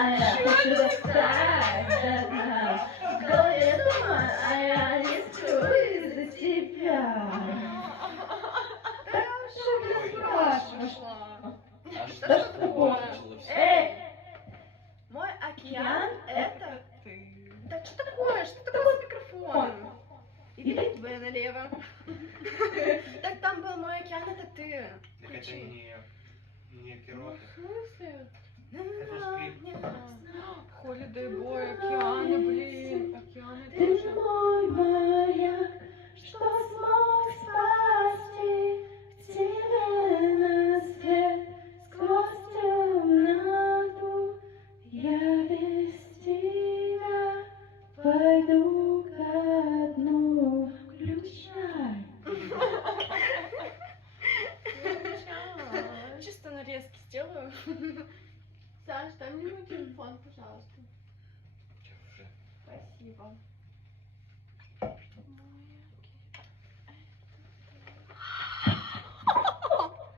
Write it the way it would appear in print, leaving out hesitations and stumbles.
а я хочу достать до дна. В голове туман, а я рискую из-за тебя. Так что ты спрашиваешь? А Да что такое? Эй! Мой океан — это ты. Да что такое? Что такое с микрофоном? Иди туда налево. Так там был мой океан, это ты. Так это не пирог. В смысле? Это скрип. Holiday Boy, океаны, блин. Океаны Ты тоже. мой маяк, что смог спасти в тебе на свет сквозь темноту. Я без тебя пойду ко дну. Включай. Чисто нарезки сделаю. Саш, дай мне мой телефон, пожалуйста. Чё уже? Спасибо.